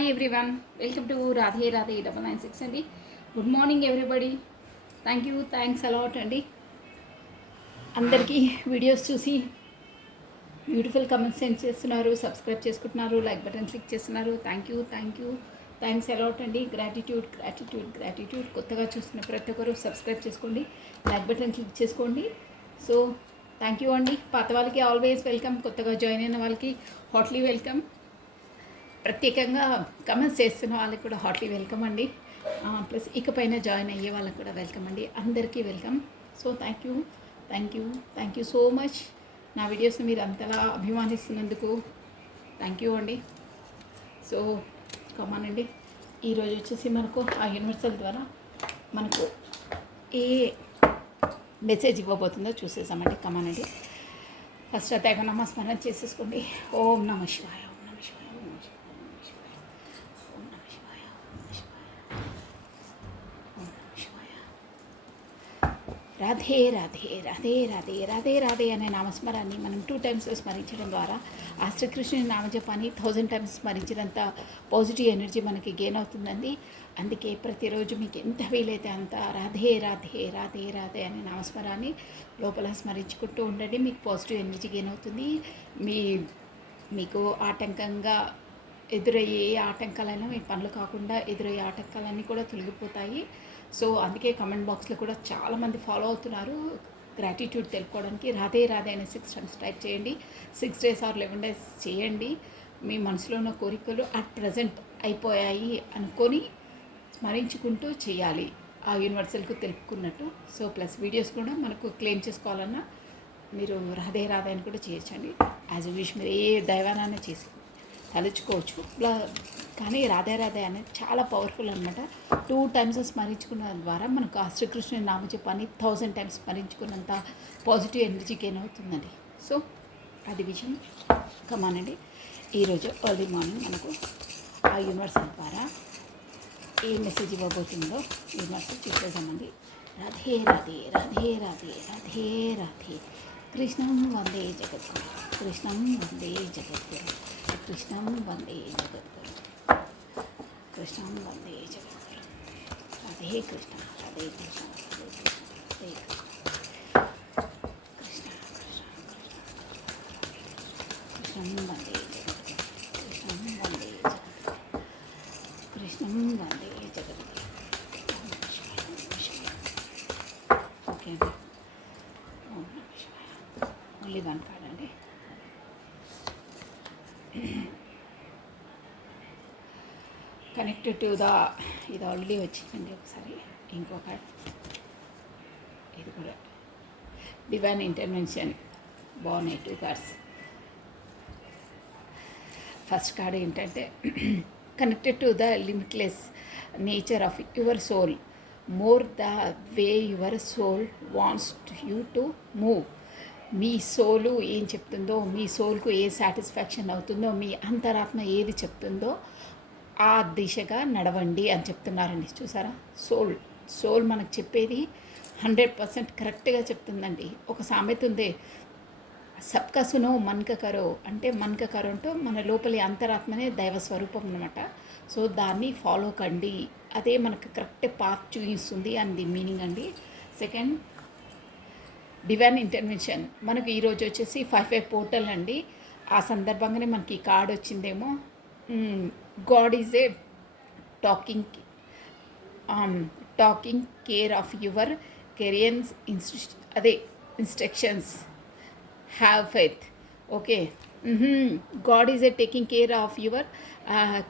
Hi everyone, welcome to Radhe Radhe 996 అండి. Good morning everybody. Thanks a lot అండి. అందరికీ వీడియోస్ చూసి బ్యూటిఫుల్ కమెంట్స్ సెండ్ చేస్తున్నారు, సబ్స్క్రైబ్ చేసుకుంటున్నారు, లైక్ బటన్ క్లిక్ చేస్తున్నారు. థ్యాంక్స్ అలాట్ అండి. గ్రాటిట్యూడ్. కొత్తగా చూస్తున్న ప్రతి ఒక్కరు సబ్స్క్రైబ్ చేసుకోండి, లైక్ బటన్ క్లిక్ చేసుకోండి. సో థ్యాంక్ యూ అండి. పాత వాళ్ళకి ఆల్వేస్ వెల్కమ్, కొత్తగా జాయిన్ అయిన వాళ్ళకి హాట్లీ వెల్కమ్. ప్రత్యేకంగా కమెంట్స్ చేస్తున్న వాళ్ళకి కూడా హాట్లీ వెల్కమ్ అండి. ప్లస్ ఇకపైన జాయిన్ అయ్యే వాళ్ళకి కూడా వెల్కమ్ అండి. అందరికీ welcome. So thank you so much. నా వీడియోస్ని మీరు అంతలా అభిమానిస్తున్నందుకు థ్యాంక్ యూ అండి. సో కమాన్ అండి. ఈరోజు వచ్చేసి మనకు ఆ యూనివర్సల్ ద్వారా మనకు ఏ మెసేజ్ ఇవ్వబోతుందో చూసేసామండి. కమాన్ అండి. ఫస్ట్ అతేగా నమస్మరణ చేసేసుకోండి. ఓం నమ శివాయ. రాధే రాధే రాధే రాధే రాధే రాధే అనే నామస్మరాన్ని మనం 2 times స్మరించడం ద్వారా ఆ శ్రీకృష్ణుని నామజపాన్ని 1000 times స్మరించినంత పాజిటివ్ ఎనర్జీ మనకి గెయిన్ అవుతుందండి. అందుకే ప్రతిరోజు మీకు ఎంత వీలైతే అంత రాధే రాధే రాధే రాధే అనే నామస్మరాన్ని లోపల స్మరించుకుంటూ ఉండండి. మీకు పాజిటివ్ ఎనర్జీ గెయిన్ అవుతుంది. మీకు ఆటంకంగా ఎదురయ్యే ఆటంకాలైనా మీ పనులు కాకుండా ఎదురయ్యే ఆటంకాలన్నీ కూడా తొలగిపోతాయి. సో అందుకే కమెంట్ బాక్స్లో కూడా చాలామంది ఫాలో అవుతున్నారు. గ్రాటిట్యూడ్ తెలుపుకోవడానికి రాధే రాధే అనే 6 times టైప్ చేయండి. 6 days or 11 days చేయండి. మీ మనసులో ఉన్న కోరికలు అట్ ప్రజెంట్ అయిపోయాయి అనుకొని స్మరించుకుంటూ చేయాలి, ఆ యూనివర్సల్కు తెలుపుకున్నట్టు. సో ప్లస్ వీడియోస్ కూడా మనకు క్లెయిమ్ చేసుకోవాలన్నా మీరు రాధే రాధే అని కూడా చేయొచ్చండి. యాజ్ యూ విష్, మీరు ఏ దైవానాన్ని చేసి తలుచుకోవచ్చు. కానీ రాధే రాధే అనేది చాలా పవర్ఫుల్ అనమాట. 2 times స్మరించుకున్న ద్వారా మనకు ఆ శ్రీకృష్ణుని నామజపాన్ని 1000 times స్మరించుకున్నంత పాజిటివ్ ఎనర్జీ గెయిన్ అవుతుందండి. సో అది విషయం. కమానండి. ఈరోజు ఎర్లీ మార్నింగ్ మనకు ఆ యూనివర్సల్ ద్వారా ఏ మెసేజ్ ఇవ్వబోతుందో యూనివర్సల్ చూసేద్దామండి. రాధే రాధే రాధే రాధే రాధే రాధే. కృష్ణం వందే జగద్గురు, కృష్ణం వందే జగద్గురు, కృష్ణం వందే జగద్గురు, కృష్ణం వందే జగద్గురు. రాధే కృష్ణ రాధే కృష్ణ రాధే కృష్ణ రాధే కృష్ణ కృష్ణం వందే జగద్గురు, కృష్ణం వందే జగద్గురు, కృష్ణం వందే జగద్గురు. ఓకే అండి. ఓన్లీ 1 card అండి. కనెక్టెడ్ టు ఇది ఆల్రెడీ వచ్చిందండి. ఒకసారి ఇంకో కార్డ్, ఇది కూడా డివైన్ ఇంటర్వెన్షన్. బాగున్నాయి 2 cards. ఫస్ట్ కార్డ్ ఏంటంటే connected to the limitless nature of your soul, more the way your soul wants you to move. మీ సోలు ఏం చెప్తుందో, మీ సోల్కు ఏ సాటిస్ఫాక్షన్ అవుతుందో, మీ అంతరాత్మ ఏది చెప్తుందో ఆ దిశగా నడవండి అని చెప్తున్నారండి. చూసారా, సోల్ మనకు చెప్పేది 100% కరెక్ట్గా చెప్తుందండి. ఒక సామెత ఉంది, సబ్కా సునో మన్క కరో. అంటే మన్క కరో అంటూ మన లోపలి అంతరాత్మనే దైవ స్వరూపం అనమాట. సో దాన్ని ఫాలో కండి, అదే మనకు కరెక్ట్ పాత్ చూపిస్తుంది అని మీనింగ్ అండి. Second, divine intervention. మనకు ఈరోజు వచ్చేసి 5/5 పోర్టల్ అండి. ఆ సందర్భంగానే మనకి ఈ కార్డ్ వచ్చిందేమో. God is a taking care of your careers instructions, have faith. Okay, God is a taking care of your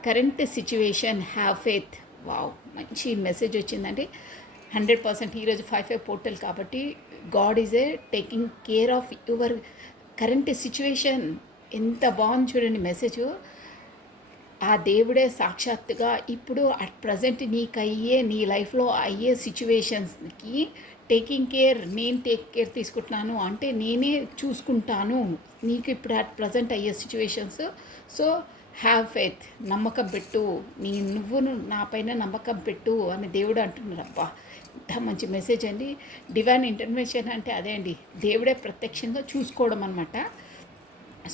current situation, have faith. Wow, మంచి మెసేజ్ వచ్చిందండి. 100% ఈరోజు 5/5 పోర్టల్ కాబట్టి God is a taking care of your current situation. ఎంత బాగుంది చూడండి message. ఆ దేవుడే సాక్షాత్తుగా ఇప్పుడు అట్ ప్రజెంట్ నీ లైఫ్లో అయ్యే సిచ్యువేషన్స్కి టేకింగ్ కేర్, నేను టేక్ కేర్ తీసుకుంటున్నాను అంటే నేనే చూసుకుంటాను నీకు ఇప్పుడు అట్ ప్రజెంట్ అయ్యే సిచ్యువేషన్స్. సో హ్యావ్ ఫెయిత్, నమ్మకం పెట్టు, నువ్వు నా పైన నమ్మకం పెట్టు అని దేవుడు అంటున్నారు. అబ్బా, ఇంత మంచి మెసేజ్ అండి. డివైన్ ఇంటర్వెన్షన్ అంటే అదే అండి, దేవుడే ప్రత్యక్షంగా చూసుకోవడం అనమాట.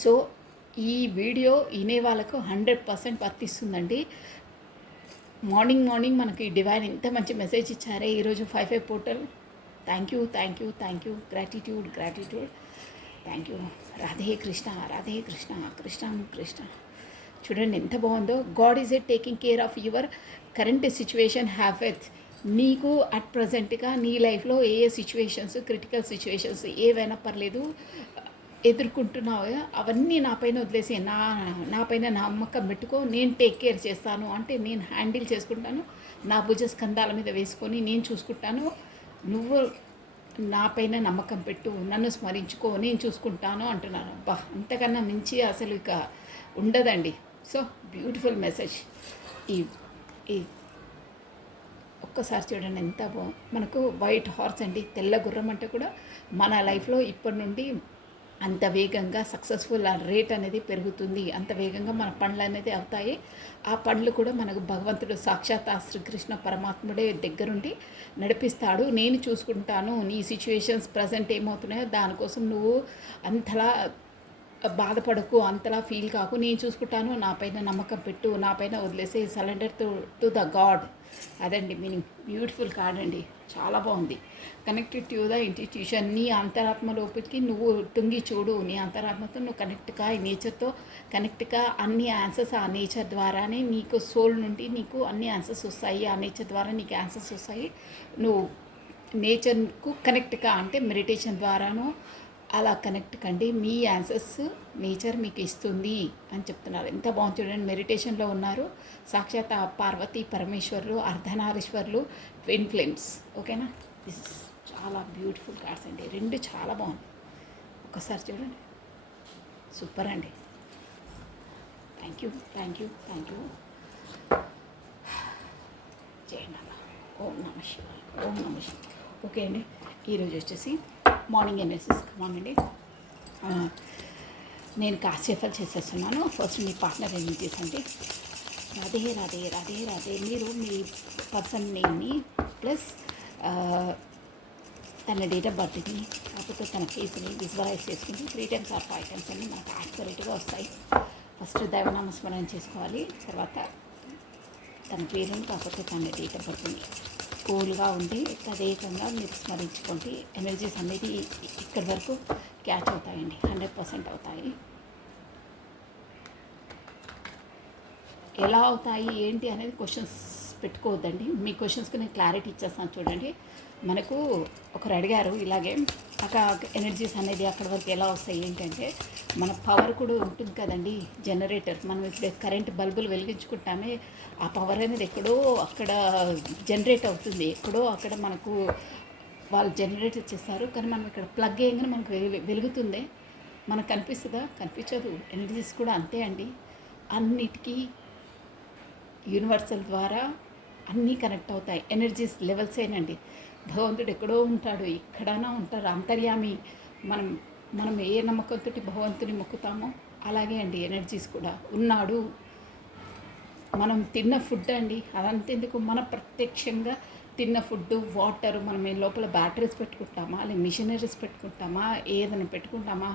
సో ఈ వీడియో వినే వాళ్ళకు 100% వర్తిస్తుందండి. మార్నింగ్ మనకి డివైన్ ఎంత మంచి మెసేజ్ ఇచ్చారే ఈరోజు 55 portal. Thank you gratitude thank you. Radhe Krishna Krishna Krishna. చూడండి ఎంత బాగుందో. God is taking care of your current situation happeth. నీకు అట్ ప్రజెంట్గా నీ లైఫ్లో ఏ సిచ్యువేషన్స్, క్రిటికల్ సిచ్యువేషన్స్ ఏవైనా పర్లేదు ఎదుర్కొంటున్నావు, అవన్నీ నాపైన వదిలేసి నాపైన నమ్మకం పెట్టుకో. నేను టేక్ కేర్ చేస్తాను అంటే నేను హ్యాండిల్ చేసుకుంటాను. నా భుజ స్కంధాల మీద వేసుకొని నేను చూసుకుంటాను. నువ్వు నాపైన నమ్మకం పెట్టు, నన్ను స్మరించుకో, నేను చూసుకుంటాను అంటున్నాను. బా, అంతకన్నా మించి అసలు ఇక ఉండదండి. So beautiful message. ఈ ఈ ఒక్కసారి చూడండి ఎంత మనకు వైట్ హార్స్ అండి, తెల్ల గుర్రం అంటే కూడా మన లైఫ్లో ఇప్పటి నుండి అంత వేగంగా సక్సెస్ఫుల్ రేట్ అనేది పెరుగుతుంది. అంత వేగంగా మన పనులు అనేది అవుతాయి. ఆ పనులు కూడా మనకు భగవంతుడు సాక్షాత్ శ్రీకృష్ణ పరమాత్ముడే దగ్గరుండి నడిపిస్తాడు. నేను చూసుకుంటాను, నీ సిచ్యువేషన్స్ ప్రజెంట్ ఏమవుతున్నాయో దానికోసం నువ్వు అంతలా బాధపడకు, అంతలా ఫీల్ కాకు, నేను చూసుకుంటాను, నాపైన నమ్మకం పెట్టు, నాపైన వదిలేసి సరెండర్ టు ద గాడ్. అదండి మీనింగ్. బ్యూటిఫుల్ కార్డ్ అండి, చాలా బాగుంది. Connected to the intuition. నీ అంతరాత్మ లోపలికి నువ్వు తుంగి చూడు. నీ అంతరాత్మతో నువ్వు కనెక్ట్గా, ఈ నేచర్తో కనెక్ట్గా అన్ని ఆన్సర్స్ ఆ నేచర్ ద్వారానే నీకు సోల్ నుండి నీకు అన్ని ఆన్సర్స్ వస్తాయి. ఆ నేచర్ ద్వారా నీకు ఆన్సర్స్ వస్తాయి. నువ్వు నేచర్కు కనెక్ట్గా అంటే మెడిటేషన్ ద్వారాను అలా కనెక్ట్ కండి. మీ ఆన్సర్స్ నేచర్ మీకు ఇస్తుంది అని చెప్తున్నారు. ఎంత బాగుంది చూడండి. మెడిటేషన్లో ఉన్నారు. సాక్షాత్ పార్వతీ పరమేశ్వరులు, అర్ధనారీశ్వరులు, ట్విన్ ఫ్లేమ్స్. ఓకేనా? దిస్ చాలా బ్యూటిఫుల్ కార్డ్స్ అండి. రెండు చాలా బాగుంది. ఒక్కసారి చూడండి. సూపర్ అండి. Thank you. జయ నమ. ఓం నమ శివాయ. ఓకే అండి. ఈరోజు వచ్చేసి మార్నింగ్ ఎనర్జీస్ కమానండి. నేను కాసేఫల్ చేసేస్తున్నాను. ఫస్ట్ మీ పార్ట్నర్ ఎనర్జీస్ అండి. రాధే. మీరు మీ పర్సన్ నేమ్ని ప్లస్ తన డేట్ ఆఫ్ బర్త్ని కాకపోతే తన ఫేస్ని విజువలైజ్ చేసుకుంటే 3 times ఆర్ 5 times అన్నీ మనకు యాక్యురేట్గా వస్తాయి. ఫస్ట్ దైవనామస్మరణ చేసుకోవాలి. తర్వాత తన పేరుని కాకపోతే తన డేట్ ఆఫ్ బర్త్ని కూల్గా ఉండి తదేకంగా మీరు స్మరించుకోండి. ఎనర్జీస్ అనేది ఇక్కడి వరకు క్యాచ్ అవుతాయండి. 100% అవుతాయి. ఎలా అవుతాయి ఏంటి అనేది క్వశ్చన్స్ పెట్టుకోవద్దండి. మీ క్వశ్చన్స్కి నేను క్లారిటీ ఇచ్చేస్తాను. చూడండి, మనకు ఒకరు అడిగారు ఇలాగే అక్కడ ఎనర్జీస్ అనేది అక్కడ వరకు ఎలా వస్తాయి ఏంటంటే, మన పవర్ కూడా ఉంటుంది కదండి, జనరేటర్. మనం ఇప్పుడు కరెంట్ బల్బులు వెలిగించుకుంటామే, ఆ పవర్ అనేది ఎక్కడో అక్కడ జనరేట్ అవుతుంది. ఎక్కడో అక్కడ మనకు వాళ్ళు జనరేట్ చేస్తారు. కానీ మనం ఇక్కడ ప్లగ్ వేయగానే మనకు వెలుగుతుంది. మనకు కనిపిస్తుందా? కనిపించదు. ఎనర్జీస్ కూడా అంతే అండి. అన్నిటికీ యూనివర్సల్ ద్వారా అన్నీ కనెక్ట్ అవుతాయి. ఎనర్జీస్ లెవెల్స్ ఏనండి. భగవంతుడు ఎక్కడో ఉంటాడు, ఎక్కడైనా ఉంటారు, అంతర్యామి. మనం ఏ నమ్మకంతో భగవంతుని మొక్కుతామో అలాగే అండి ఎనర్జీస్ కూడా ఉన్నాడు. మనం తిన్న ఫుడ్ అండి, అదంతెందుకు, మన ప్రత్యక్షంగా తిన్న ఫుడ్, వాటర్, మనం లోపల బ్యాటరీస్ పెట్టుకుంటామా, లేదా మిషనరీస్ పెట్టుకుంటామా, ఏదైనా పెట్టుకుంటామా?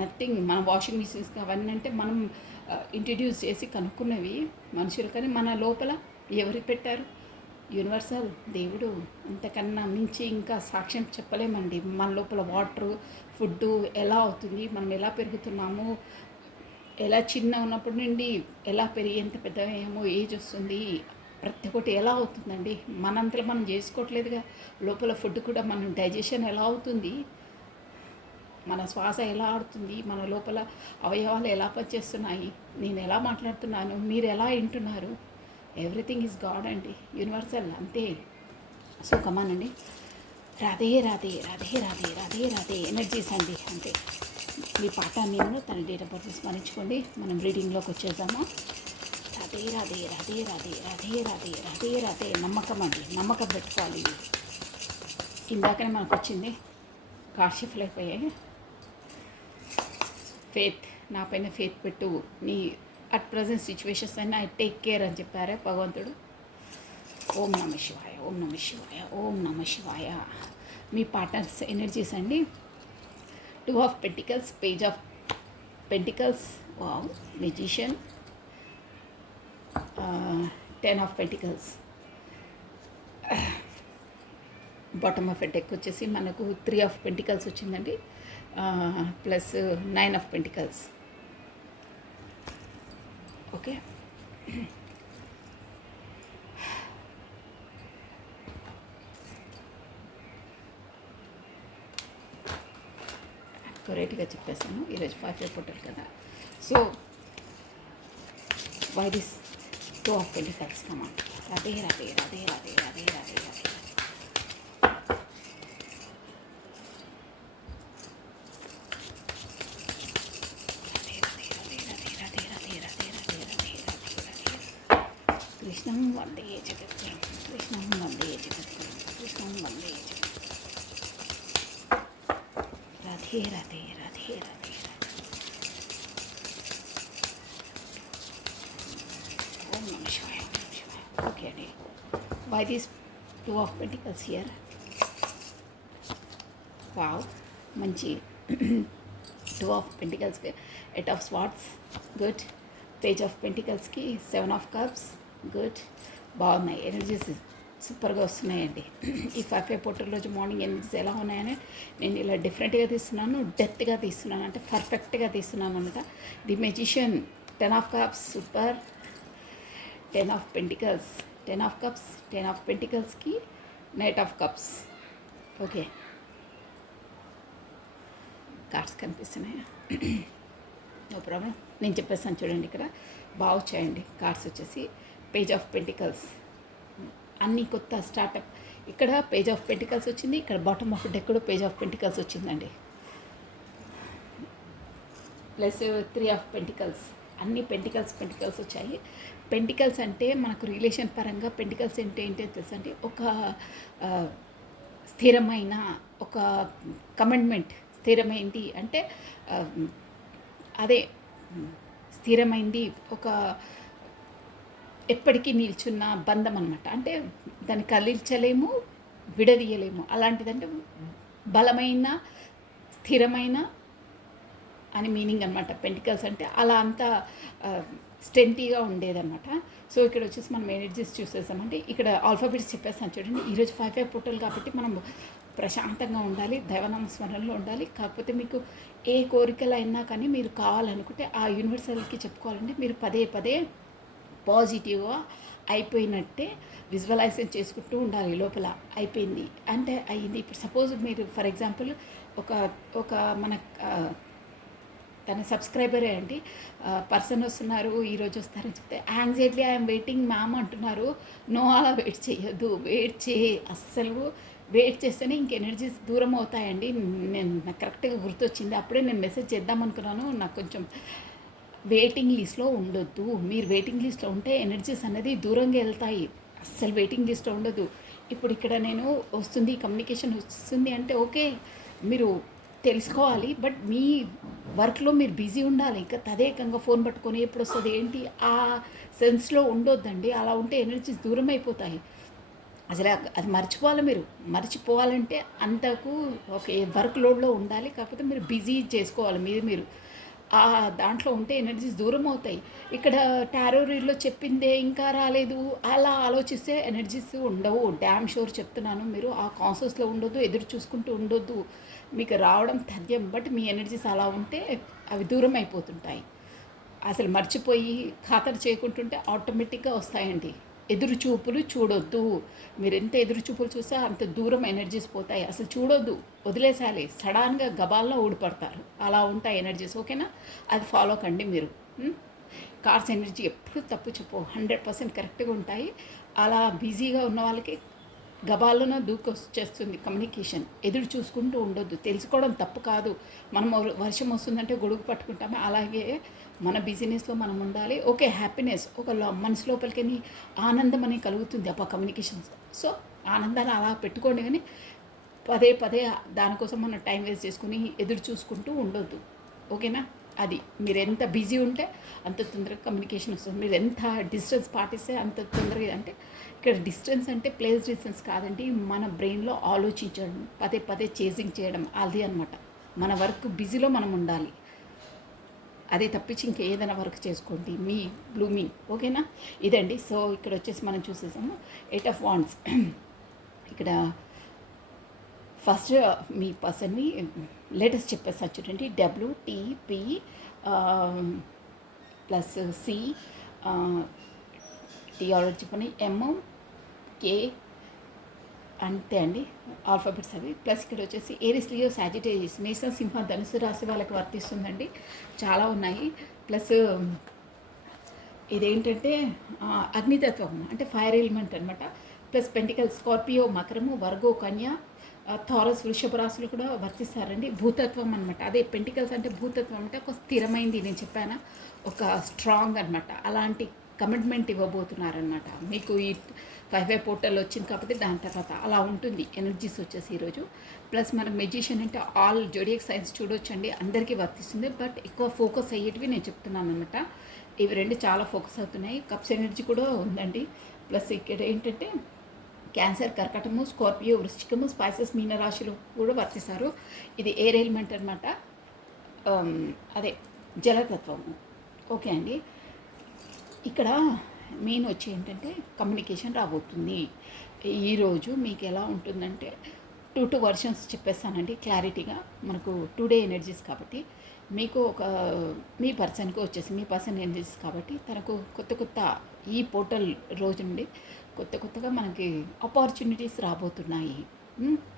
నథింగ్. మన వాషింగ్ మిషన్స్ అవన్నీ అంటే మనం ఇంట్రడ్యూస్ చేసి కనుక్కున్నవి మనుషులు. కానీ మన లోపల ఎవరు పెట్టారు? యూనివర్సల్ దేవుడు. అంతకన్నా మించి ఇంకా సాక్ష్యం చెప్పలేమండి. మన లోపల వాటరు, ఫుడ్డు ఎలా అవుతుంది, మనం ఎలా పెరుగుతున్నాము, ఎలా చిన్న ఉన్నప్పటి నుండి ఎలా పెరిగి ఎంత పెద్ద ఏమో ఏజ్ వస్తుంది, ప్రతి ఒక్కటి ఎలా అవుతుందండి. మనంతలో మనం చేసుకోవట్లేదుగా. లోపల ఫుడ్ కూడా మన డైజెషన్ ఎలా అవుతుంది, మన శ్వాస ఎలా ఆడుతుంది, మన లోపల అవయవాలు ఎలా పనిచేస్తున్నాయి, నేను ఎలా మాట్లాడుతున్నాను, మీరు ఎలా వింటున్నారు, ఎవ్రీథింగ్ ఈజ్ గాడ్ అండి, యూనివర్సల్ అంతే. సో కమానండి. రాధే ఎనర్జీస్ అండి అంతే. మీ పాట నేను తన డేట్ ఆఫ్ బర్త్ స్మరించుకోండి. మనం రీడింగ్లోకి వచ్చేసాము. రాధే. నమ్మకం అండి, నమ్మకం పెట్టుకోవాలి. ఇందాకనే మనకు వచ్చింది కాశీఫ్లు అయిపోయాయి. ఫేత్, నా పైన ఫేత్ పెట్టు, నీ అట్ ప్రజెంట్ సిచ్యువేషన్స్ అయినా ఐ టేక్ కేర్ అని చెప్పారే భగవంతుడు. ఓం నమ శివాయ. మీ పార్ట్నర్స్ ఎనర్జీస్ అండి. 2 of Pentacles, Page of Pentacles, wow, magician, 10 of Pentacles. Bottom of deck వచ్చేసి మనకు 3 of Pentacles వచ్చిందండి, ప్లస్ 9 of Pentacles. ఓకే, కొరేట్గా చెప్పేసాను. ఈరోజు 5 పోర్టల్ కదా. So why this 2 of Pentacles? కమా, రాధే రాధే రాధే రాధే రాధే రాధే రాధే. కృష్ణం వందే జగద్గురం, కృష్ణం వందే జగద్గురం, కృష్ణం వందే జగద్గురం. రాధే రాధే రాధే రాధే రాధే. ఓం నమ శివాయ, ఓం నమ శివాయ. ఓకే అండి, why this 2 of Pentacles here? Wow, మంచి 2 of Pentacles, 8 of Swords, good. Page of పెంటికల్స్కి 7 of Cups, గుడ్. బాగున్నాయి, ఎనర్జీస్ సూపర్గా వస్తున్నాయండి. ఈ 5 పోర్టల్ రోజు మార్నింగ్ ఎనర్జీస్ ఎలా ఉన్నాయని నేను ఇలా డిఫరెంట్గా తీస్తున్నాను, డెప్త్గా తీస్తున్నాను, అంటే పర్ఫెక్ట్గా తీస్తున్నాను అనమాట. The magician, 10 of Cups, super. 10 of Pentacles, 10 of Cups, 10 of Pentaclesకి Knight of Cups. Okay, cards కనిపిస్తున్నాయా? నో ప్రాబ్లం, నేను చెప్పేస్తాను చూడండి. ఇక్కడ బాగా వచ్చాయండి కార్డ్స్ వచ్చేసి. పేజ్ ఆఫ్ పెంటికల్స్, అన్నీ కొత్త స్టార్టప్. ఇక్కడ పేజ్ ఆఫ్ పెంటికల్స్ వచ్చింది, ఇక్కడ బాటమ్ ఆఫ్ డెక్ కూడా పేజ్ ఆఫ్ పెంటికల్స్ వచ్చిందండి, ప్లస్ 3 of Pentacles. అన్ని పెంటికల్స్ వచ్చాయి. పెంటికల్స్ అంటే మనకు రిలేషన్ పరంగా పెంటికల్స్ అంటే ఏంటో తెలుసు అండి, ఒక స్థిరమైన ఒక కమిట్మెంట్. స్థిరమైంది అంటే అదే స్థిరమైంది, ఒక ఎప్పటికీ నిల్చున్న బంధం అనమాట. అంటే దాన్ని కలిల్చలేము, విడదీయలేము. అలాంటిదంటే బలమైన, స్థిరమైన అని మీనింగ్ అనమాట. పెంటికల్స్ అంటే అలా అంతా స్ట్రెంటీగా ఉండేదన్నమాట. సో ఇక్కడ వచ్చేసి మనం ఎనర్జీస్ చూసేసామంటే ఇక్కడ ఆల్ఫాబెట్స్ చెప్పేస్తాను చూడండి. ఈరోజు 5 పోర్టల్ కాబట్టి మనం ప్రశాంతంగా ఉండాలి, దైవనామస్మరణలో ఉండాలి. కాకపోతే మీకు ఏ కోరికలు అయినా కానీ మీరు కావాలనుకుంటే ఆ యూనివర్సల్కి చెప్పుకోవాలంటే మీరు పదే పదే పాజిటివ్గా అయిపోయినట్టే విజువలైజేషన్ చేసుకుంటూ ఉండాలి. లోపల అయిపోయింది అంటే అయ్యింది. ఇప్పుడు సపోజ్ మీరు ఫర్ ఎగ్జాంపుల్ ఒక మన తన సబ్స్క్రైబరే అండి, పర్సన్ వస్తున్నారు, ఈరోజు వస్తారని చెప్తే యాంగ్జైటీ ఐఎమ్ వెయిటింగ్ మ్యామ్ అంటున్నారు. నో, అలా వెయిట్ చేయొద్దు. అస్సలు వెయిట్ చేస్తేనే ఇంక ఎనర్జీస్ దూరం అవుతాయండి. నాకు కరెక్ట్గా గుర్తొచ్చింది, అప్పుడే నేను మెసేజ్ చేద్దాం అనుకున్నాను. నాకు కొంచెం వెయిటింగ్ లిస్ట్లో ఉండొద్దు. మీరు వెయిటింగ్ లిస్ట్లో ఉంటే ఎనర్జీస్ అనేది దూరంగా వెళ్తాయి. అస్సలు వెయిటింగ్ లిస్ట్లో ఉండదు. ఇప్పుడు ఇక్కడ నేను వస్తుంది, కమ్యూనికేషన్ వస్తుంది అంటే ఓకే, మీరు తెలుసుకోవాలి. బట్ మీ వర్క్లో మీరు బిజీ ఉండాలి. ఇంకా తదేకంగా ఫోన్ పట్టుకొని ఎప్పుడు వస్తుంది ఏంటి ఆ సెన్స్లో ఉండొద్దండి. అలా ఉంటే ఎనర్జీస్ దూరం అయిపోతాయి. అసలు అది మర్చిపోవాలి. మీరు మర్చిపోవాలంటే అంతకు ఒక వర్క్ లోడ్లో ఉండాలి. కాకపోతే మీరు బిజీ చేసుకోవాలి మీరు ఆ దాంట్లో ఉంటే ఎనర్జీస్ దూరం అవుతాయి. ఇక్కడ టారో రీడ్లో చెప్పిందే ఇంకా రాలేదు అలా ఆలోచిస్తే ఎనర్జీస్ ఉండవు. డ్యామ్ షూర్ చెప్తున్నాను. మీరు ఆ కాన్షియస్లో ఉండొద్దు, ఎదురు చూసుకుంటూ ఉండొద్దు. మీకు రావడం తథ్యం. బట్ మీ ఎనర్జీస్ అలా ఉంటే అవి దూరం అయిపోతుంటాయి. అసలు మర్చిపోయి ఖాతరు చేయకుంటుంటే ఆటోమేటిక్గా వస్తాయండి. ఎదురు చూపులు చూడొద్దు. మీరు ఎంత ఎదురు చూపులు చూస్తే అంత దూరం ఎనర్జీస్ పోతాయి. అసలు చూడొద్దు, వదిలేసాలి. సడన్గా గబాల్లో ఊడిపడతారు. అలా ఉంటాయి ఎనర్జీస్. ఓకేనా? అది ఫాలో కండి మీరు. కార్డ్స్ ఎనర్జీ ఎప్పుడు తప్పు చెప్పు, 100% కరెక్ట్గా ఉంటాయి. అలా బిజీగా ఉన్న వాళ్ళకి గబాల్లోనే దూకొచ్చేస్తుంది కమ్యూనికేషన్. ఎదురు చూసుకుంటూ ఉండొద్దు. తెలుసుకోవడం తప్పు కాదు. మనం వర్షం వస్తుందంటే గొడుగు పట్టుకుంటామే, అలాగే మన బిజినెస్లో మనం ఉండాలి. ఓకే, హ్యాపీనెస్ ఒక మనసు లోపలికి ఆనందం అనేది కలుగుతుంది అప్పుడు కమ్యూనికేషన్స్. సో ఆనందాన్ని అలా పెట్టుకోండి, కానీ పదే పదే దానికోసం మనం టైం వేస్ట్ చేసుకుని ఎదురు చూసుకుంటూ ఉండొద్దు. ఓకేనా? అది మీరు ఎంత బిజీ ఉంటే అంత తొందరగా కమ్యూనికేషన్ వస్తుంది. మీరు ఎంత డిస్టెన్స్ పాటిస్తే అంత తొందరగా. అంటే ఇక్కడ డిస్టెన్స్ అంటే ప్లేస్ డిస్టెన్స్ కాదండి, మన బ్రెయిన్లో ఆలోచించడం, పదే పదే చేసింగ్ చేయడం, అది అనమాట. మన వర్క్ బిజీలో మనం ఉండాలి. అదే తప్పించి ఇంకేదైనా వర్క్ చేసుకోండి మీ బ్లూమింగ్. ఓకేనా? ఇదండి. సో ఇక్కడ వచ్చేసి మనం చూసేసాము 8 ఆఫ్ వాండ్స్. ఇక్కడ ఫస్ట్ మీ పర్సన్ని లేటెస్ట్ చెప్పేసాను చూడండి. WTP plus C T already చెప్పని MK అంతే అండి, ఆల్ఫాబెట్స్ అవి. ప్లస్ ఇక్కడ వచ్చేసి ఏరిస్, లియో, సాజిటేరియస్, మేషం, సింహ, ధనుసు రాశి వాళ్ళకి వర్తిస్తుందండి. చాలా ఉన్నాయి. ప్లస్ ఇదేంటంటే అగ్నితత్వం అంటే ఫైర్ ఎలిమెంట్ అనమాట. ప్లస్ పెంటికల్, స్కార్పియో, మకరము, వర్గో, కన్య, థారస్, వృషభ రాశులు కూడా వర్తిస్తారండి. భూతత్వం అనమాట. అదే పెంటికల్స్ అంటే భూతత్వం అంటే ఒక స్థిరమైంది, నేను చెప్పాను, ఒక స్ట్రాంగ్ అనమాట. అలాంటి కమిట్మెంట్ ఇవ్వబోతున్నారనమాట మీకు. ఈ 5 పోర్టల్ వచ్చింది కాబట్టి దాని తర్వాత అలా ఉంటుంది ఎనర్జీస్ వచ్చేసి ఈరోజు. ప్లస్ మనకు మెజిషియన్ అంటే ఆల్ జోడియక్ సైన్స్ చూడొచ్చండి, అందరికీ వర్తిస్తుంది. బట్ ఎక్కువ ఫోకస్ అయ్యేటివి నేను చెప్తున్నాను అనమాట. ఇవి రెండు చాలా ఫోకస్ అవుతున్నాయి. కప్స్ ఎనర్జీ కూడా ఉందండి. ప్లస్ ఇక్కడ ఏంటంటే క్యాన్సర్, కర్కటము, స్కార్పియో, వృశ్చికము, స్పైసెస్, మీన రాశులు కూడా వర్తిస్తారు. ఇది ఎయిర్ ఎలిమెంట్ అనమాట. అదే జలతత్వము. ఓకే అండి. ఇక్కడ మెయిన్ వచ్చి ఏంటంటే కమ్యూనికేషన్ రాబోతుంది ఈరోజు. మీకు ఎలా ఉంటుందంటే 2 వర్షన్స్ చెప్పేస్తానండి క్లారిటీగా. మనకు 2 డే ఎనర్జీస్ కాబట్టి మీకు ఒక మీ పర్సన్కి వచ్చేసి మీ పర్సన్ ఎనర్జీస్ కాబట్టి తనకు కొత్త కొత్త ఈ పోర్టల్ రోజు నుండి కొత్తగా మనకి ఆపర్చునిటీస్ రాబోతున్నాయి.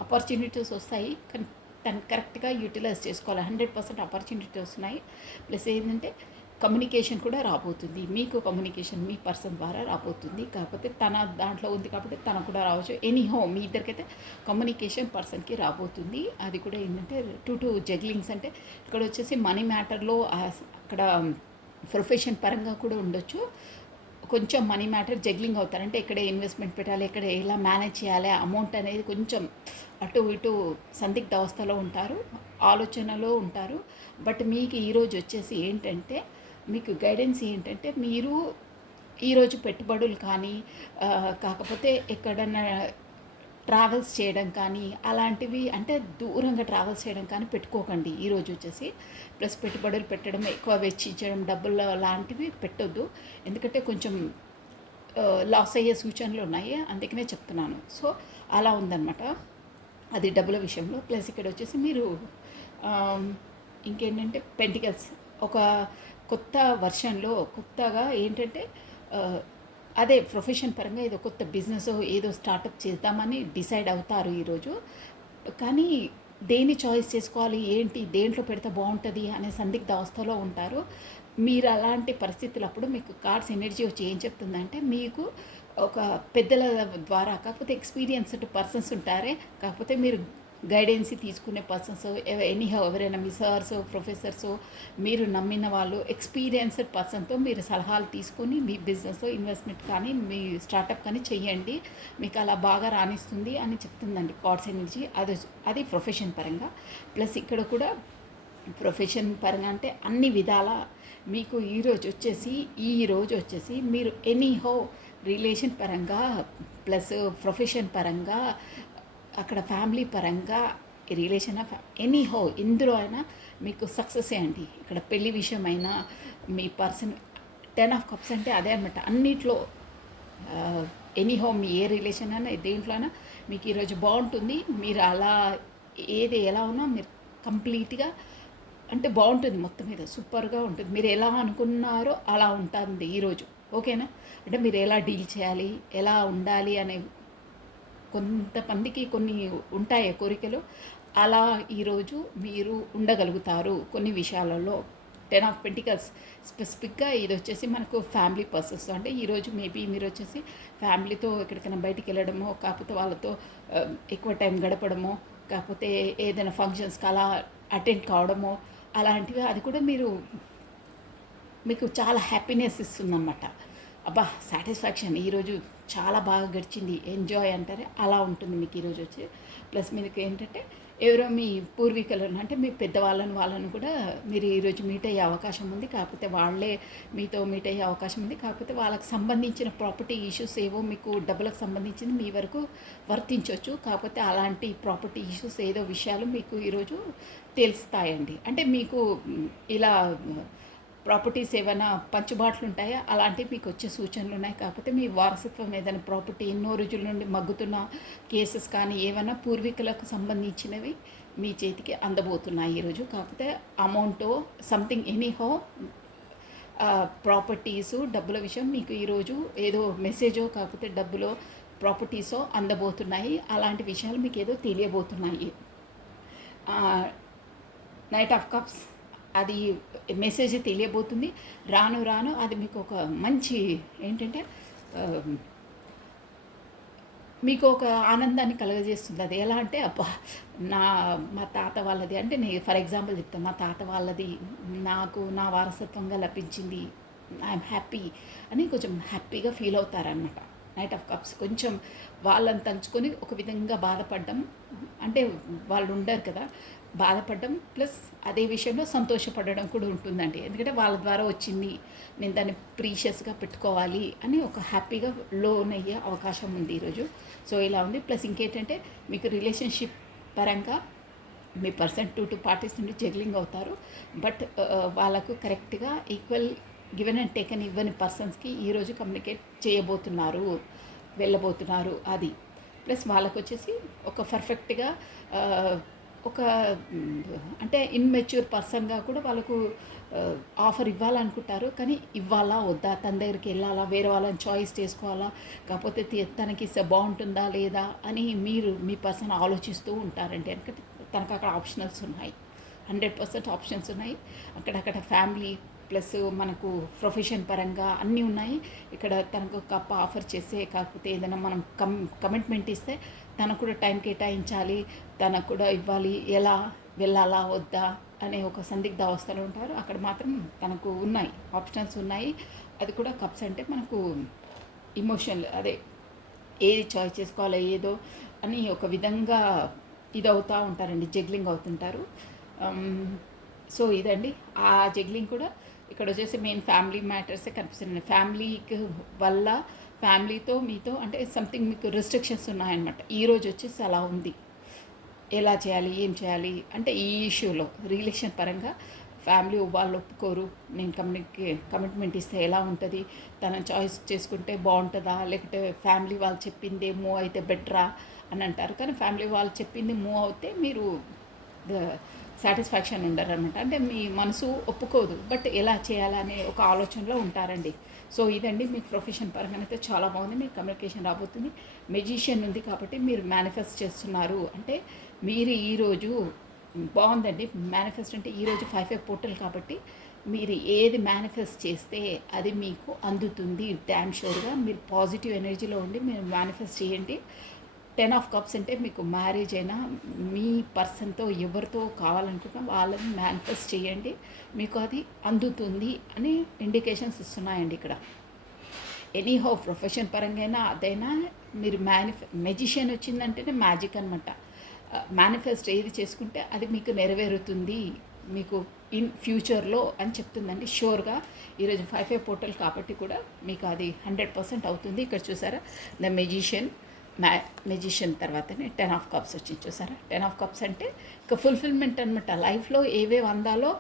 ఆపర్చునిటీస్ వస్తాయి కానీ తను కరెక్ట్గా యూటిలైజ్ చేసుకోవాలి. 100% ఆపర్చునిటీ వస్తున్నాయి. ప్లస్ ఏంటంటే కమ్యూనికేషన్ కూడా రాబోతుంది. మీకు కమ్యూనికేషన్ మీ పర్సన్ ద్వారా రాబోతుంది. కాకపోతే తన దాంట్లో ఉంది కాబట్టి తనకు కూడా రావచ్చు. ఎనీహో మీ ఇద్దరికైతే కమ్యూనికేషన్ పర్సన్కి రాబోతుంది. అది కూడా ఏంటంటే 2 జగ్లింగ్స్ అంటే ఇక్కడ వచ్చేసి మనీ మ్యాటర్లో అక్కడ ప్రొఫెషన్ పరంగా కూడా ఉండొచ్చు. కొంచెం మనీ మ్యాటర్ జగ్లింగ్ అవుతారంటే ఎక్కడ ఇన్వెస్ట్మెంట్ పెట్టాలి, ఎక్కడ ఎలా మేనేజ్ చేయాలి, అమౌంట్ అనేది కొంచెం అటు ఇటు సందిగ్ధ అవస్థలో ఉంటారు, ఆలోచనలో ఉంటారు. బట్ మీకు ఈరోజు వచ్చేసి ఏంటంటే మీకు గైడెన్స్ ఏంటంటే మీరు ఈరోజు పెట్టుబడులు కానీ కాకపోతే ఎక్కడన్నా ట్రావెల్స్ చేయడం కానీ అలాంటివి అంటే దూరంగా ట్రావెల్స్ చేయడం కానీ పెట్టుకోకండి ఈరోజు వచ్చేసి. ప్లస్ పెట్టుబడులు పెట్టడం, ఎక్కువ వెచ్చించడం, డబ్బులు లాంటివి పెట్టొద్దు. ఎందుకంటే కొంచెం లాస్ అయ్యే సూచనలు ఉన్నాయి, అందుకనే చెప్తున్నాను. సో అలా ఉందన్నమాట అది డబ్బుల విషయంలో. ప్లస్ ఇక్కడ వచ్చేసి మీరు ఇంకేంటంటే పెంటికల్స్ ఒక కొత్త వర్షన్లో కొత్తగా ఏంటంటే అదే ప్రొఫెషన్ పరంగా ఏదో కొత్త బిజినెస్ ఏదో స్టార్టప్ చేద్దామని డిసైడ్ అవుతారు ఈరోజు. కానీ దేన్ని చాయిస్ చేసుకోవాలి, ఏంటి, దేంట్లో పెడితే బాగుంటుంది అనే సందిగ్ధ అవస్థలో ఉంటారు మీరు. అలాంటి పరిస్థితులప్పుడు మీకు కార్డ్స్ ఎనర్జీ వచ్చి ఏం చెప్తుందంటే మీకు ఒక పెద్దల ద్వారా కాకపోతే ఎక్స్పీరియన్స్డ్ పర్సన్స్ ఉంటారే, కాకపోతే మీరు గైడెన్స్ తీసుకునే పర్సన్స్ ఎనీహౌ ఎవరైనా మీ సార్స్, ప్రొఫెసర్స్, మీరు నమ్మిన వాళ్ళు ఎక్స్పీరియన్స్డ్ పర్సన్తో మీరు సలహాలు తీసుకొని మీ బిజినెస్ ఇన్వెస్ట్మెంట్ కానీ మీ స్టార్టప్ కానీ చెయ్యండి. మీకు అలా బాగా రాణిస్తుంది అని చెప్తుందండి కార్డ్స్ ఎనర్జీ. అది ప్రొఫెషన్ పరంగా. ప్లస్ ఇక్కడ కూడా ప్రొఫెషన్ పరంగా అంటే అన్ని విధాల మీకు ఈరోజు వచ్చేసి మీరు ఎనీహౌ రిలేషన్ పరంగా ప్లస్ ప్రొఫెషన్ పరంగా అక్కడ ఫ్యామిలీ పరంగా రిలేషన్ ఆఫ్ ఎనీహౌ ఎందులో అయినా మీకు సక్సెసే అండి. ఇక్కడ పెళ్లి విషయమైనా మీ పర్సన్ 10 ఆఫ్ కప్స్ అంటే అదే అనమాట. అన్నిట్లో ఎనీహౌ మీ ఏ రిలేషన్ అయినా దేంట్లో అయినా మీకు ఈరోజు బాగుంటుంది. మీరు అలా ఏది ఎలా ఉన్నా మీరు కంప్లీట్గా అంటే బాగుంటుంది, మొత్తం మీద సూపర్గా ఉంటుంది. మీరు ఎలా అనుకున్నారో అలా ఉంటుంది ఈరోజు. ఓకేనా? అంటే మీరు ఎలా డీల్ చేయాలి, ఎలా ఉండాలి అనే కొంతమందికి కొన్ని ఉంటాయి కోరికలు. అలా ఈరోజు మీరు ఉండగలుగుతారు కొన్ని విషయాలలో. 10 ఆఫ్ పెంటికల్స్ స్పెసిఫిక్గా ఇది వచ్చేసి మనకు ఫ్యామిలీ పర్సన్స్. అంటే ఈరోజు మేబీ మీరు వచ్చేసి ఫ్యామిలీతో ఎక్కడికైనా బయటికి వెళ్ళడమో, కాకపోతే వాళ్ళతో ఎక్కువ టైం గడపడమో, కాకపోతే ఏదైనా ఫంక్షన్స్కి అలా అటెండ్ కావడమో అలాంటివి, అది కూడా మీకు చాలా హ్యాపీనెస్ ఇస్తుందన్నమాట. అబ్బా సాటిస్ఫాక్షన్ ఈరోజు చాలా బాగా గడిచింది, ఎంజాయ్ అంటారే అలా ఉంటుంది మీకు ఈరోజు వచ్చి. ప్లస్ మీకు ఏంటంటే ఎవరో మీ పూర్వీకులను అంటే మీ వాళ్ళను కూడా మీరు ఈరోజు మీట్ అయ్యే అవకాశం ఉంది. కాకపోతే వాళ్ళే మీతో మీట్ అయ్యే అవకాశం ఉంది. కాకపోతే వాళ్ళకి సంబంధించిన ప్రాపర్టీ ఇష్యూస్ ఏవో మీకు డబ్బులకు సంబంధించింది మీ వరకు వర్తించవచ్చు. కాకపోతే అలాంటి ప్రాపర్టీ ఇష్యూస్ ఏదో విషయాలు మీకు ఈరోజు తెలుస్తాయండి. అంటే మీకు ఇలా ప్రాపర్టీస్ ఏమైనా పంచుబాట్లు ఉంటాయా అలాంటివి మీకు వచ్చే సూచనలు ఉన్నాయి. కాకపోతే మీ వారసత్వం ఏదైనా ప్రాపర్టీ ఎన్నో రోజుల నుండి మగ్గుతున్న కేసెస్ కానీ ఏమైనా పూర్వీకులకు సంబంధించినవి మీ చేతికి అందబోతున్నాయి ఈరోజు. కాకపోతే అమౌంటో సంథింగ్ ఎనీహౌ ప్రాపర్టీసు డబ్బుల విషయం మీకు ఈరోజు ఏదో మెసేజో కాకపోతే డబ్బులో ప్రాపర్టీసో అందబోతున్నాయి. అలాంటి విషయాలు మీకు ఏదో తెలియబోతున్నాయి. నైట్ ఆఫ్ కప్స్ అది మెసేజ్ తెలియబోతుంది. రాను రాను అది మీకు ఒక మంచి ఏంటంటే మీకు ఒక ఆనందాన్ని కలుగజేస్తుంది. అది ఎలా అంటే అబ్బా మా తాత వాళ్ళది అంటే నేను ఫర్ ఎగ్జాంపుల్ చెప్తాను. మా తాత వాళ్ళది నాకు నా వారసత్వంగా లభించింది, ఐఎమ్ హ్యాపీ అని కొంచెం హ్యాపీగా ఫీల్ అవుతారనమాట. నైట్ ఆఫ్ కప్స్ కొంచెం వాళ్ళని తలుచుకొని ఒక విధంగా బాధపడడం, అంటే వాళ్ళు ఉండరు కదా, బాధపడడం ప్లస్ అదే విషయంలో సంతోషపడడం కూడా ఉంటుందండి. ఎందుకంటే వాళ్ళ ద్వారా వచ్చింది, నేను దాన్ని ప్రీషియస్గా పెట్టుకోవాలి అని ఒక హ్యాపీగా లోన్ అయ్యే అవకాశం ఉంది ఈరోజు. సో ఇలా ఉంది. ప్లస్ ఇంకేంటంటే మీకు రిలేషన్షిప్ పరంగా మీ పర్సన్ 2 పార్టీస్ నుండి జగ్లింగ్ అవుతారు. బట్ వాళ్ళకు కరెక్ట్గా ఈక్వల్ గివెన్ అండ్ టేకన్ ఇవ్వని పర్సన్స్కి ఈరోజు కమ్యూనికేట్ చేయబోతున్నారు, వెళ్ళబోతున్నారు. అది ప్లస్ వాళ్ళకు వచ్చేసి ఒక పర్ఫెక్ట్గా ఒక అంటే ఇన్మెచ్యూర్ పర్సన్గా కూడా వాళ్ళకు ఆఫర్ ఇవ్వాలనుకుంటారు. కానీ ఇవ్వాలా వద్దా, తన దగ్గరికి వెళ్ళాలా, వేరే వాళ్ళని చాయిస్ చేసుకోవాలా, కాకపోతే తనకి బాగుంటుందా లేదా అని మీ పర్సన్ ఆలోచిస్తూ ఉంటారండి. ఎందుకంటే తనకు అక్కడ ఆప్షనల్స్ ఉన్నాయి, 100% ఆప్షన్స్ ఉన్నాయి. అక్కడక్కడ ఫ్యామిలీ ప్లస్ మనకు ప్రొఫెషన్ పరంగా అన్నీ ఉన్నాయి. ఇక్కడ తనకు కప్ ఆఫర్ చేసే కాకపోతే ఏదైనా మనం కమిట్మెంట్ ఇస్తే తనకు కూడా టైం కేటాయించాలి, తనకు కూడా ఇవ్వాలి, ఎలా వెళ్ళాలా వద్దా అనే ఒక సందిగ్ధ అవస్థలో ఉంటారు. అక్కడ మాత్రం తనకు ఉన్నాయి, ఆప్షన్స్ ఉన్నాయి. అది కూడా కప్స్ అంటే మనకు ఇమోషనల్, అదే ఏది చాయిస్ చేసుకోవాలో ఏదో అని ఒక విధంగా అవుతూ ఉంటారండి, జగ్లింగ్ అవుతుంటారు. సో ఇదండి ఆ జగ్లింగ్ కూడా ఇక్కడ వచ్చేసి మెయిన్ ఫ్యామిలీ మ్యాటర్సే కనిపిస్తుంది. ఫ్యామిలీకి వల్ల ఫ్యామిలీతో మీతో అంటే సంథింగ్ మీకు రెస్ట్రిక్షన్స్ ఉన్నాయన్నమాట. ఈరోజు వచ్చేసి అలా ఉంది. ఎలా చేయాలి, ఏం చేయాలి అంటే ఈ ఇష్యూలో రిలేషన్ పరంగా ఫ్యామిలీ వాళ్ళు ఒప్పుకోరు. నేను కమిట్మెంట్ ఇస్తే ఎలా ఉంటుంది, తన చాయిస్ చేసుకుంటే బాగుంటుందా, లేకపోతే ఫ్యామిలీ వాళ్ళు చెప్పిందే మూవ్ అయితే బెటరా అని అంటారు. కానీ ఫ్యామిలీ వాళ్ళు చెప్పింది మూవ్ అవుతే మీరు సాటిస్ఫాక్షన్ ఉండరనమాట. అంటే మీ మనసు ఒప్పుకోదు, బట్ ఎలా చేయాలనే ఒక ఆలోచనలో ఉంటారండి. సో ఇదండి మీకు ప్రొఫెషన్ పరంగా అయితే చాలా బాగుంది. మీకు కమ్యూనికేషన్ రాబోతుంది. మెజిషియన్ ఉంది కాబట్టి మీరు మేనిఫెస్ట్ చేస్తున్నారు అంటే మీరు ఈరోజు బాగుందండి. మేనిఫెస్ట్ అంటే ఈరోజు 5/5 పోర్టల్ కాబట్టి మీరు ఏది మేనిఫెస్ట్ చేస్తే అది మీకు అందుతుంది డ్యామ్ షూర్గా. మీరు పాజిటివ్ ఎనర్జీలో ఉండి మీరు మేనిఫెస్ట్ చేయండి. 10 ఆఫ్ కప్స్ అంటే మీకు మ్యారేజ్ అయినా మీ పర్సన్తో ఎవరితో కావాలనుకున్నా వాళ్ళని మేనిఫెస్ట్ చేయండి, మీకు అది అందుతుంది అని ఇండికేషన్స్ ఇస్తున్నాయండి ఇక్కడ. ఎనీహౌ ప్రొఫెషన్ పరంగా అదైనా మీరు మెజిషియన్ వచ్చిందంటేనే మ్యాజిక్ అనమాట. మేనిఫెస్ట్ ఏది చేసుకుంటే అది మీకు నెరవేరుతుంది మీకు ఇన్ ఫ్యూచర్లో అని చెప్తుందండి షూర్గా. ఈరోజు 5/5 పోర్టల్ కాబట్టి కూడా మీకు అది 100% అవుతుంది. ఇక్కడ చూసారా ద మెజిషియన్ తర్వాతనే 10 ఆఫ్ కప్స్ వచ్చింది చూసారా. 10 ఆఫ్ కప్స్ అంటే ఇక ఫుల్ఫిల్మెంట్ అనమాట. లైఫ్లో ఏవేవి అందాలో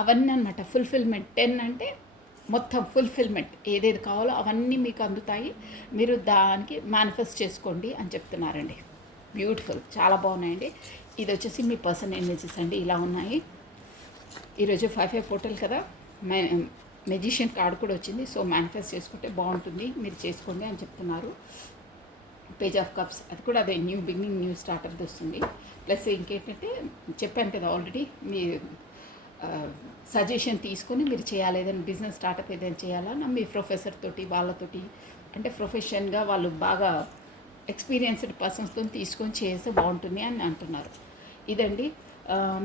అవన్నీ అనమాట ఫుల్ఫిల్మెంట్. 10 అంటే మొత్తం ఫుల్ఫిల్మెంట్, ఏదేది కావాలో అవన్నీ మీకు అందుతాయి, మీరు దానికి మేనిఫెస్ట్ చేసుకోండి అని చెప్తున్నారండి. బ్యూటిఫుల్, చాలా బాగున్నాయండి. ఇది వచ్చేసి మీ పర్సన్ ఎనర్జీస్ అండి, ఇలా ఉన్నాయి. ఈరోజు 5/5 పోర్టల్ కదా, మెజిషియన్ కార్డు కూడా వచ్చింది. సో మేనిఫెస్ట్ చేసుకుంటే బాగుంటుంది, మీరు చేసుకోండి అని చెప్తున్నారు. పేజ్ ఆఫ్ కప్స్ అది కూడా అదే న్యూ బిగినింగ్, న్యూ స్టార్టప్ వస్తుంది. ప్లస్ ఇంకేంటంటే చెప్పాను కదా ఆల్రెడీ, మీ సజెషన్ తీసుకొని మీరు చేయాలి, ఏదైనా బిజినెస్ స్టార్టప్ ఏదైనా చేయాలన్నా మీ ప్రొఫెసర్ తోటి వాళ్ళతోటి అంటే ప్రొఫెషన్గా వాళ్ళు బాగా ఎక్స్పీరియన్స్డ్ పర్సన్స్తో తీసుకొని చేస్తే బాగుంటుంది అని అంటున్నారు. ఇదండి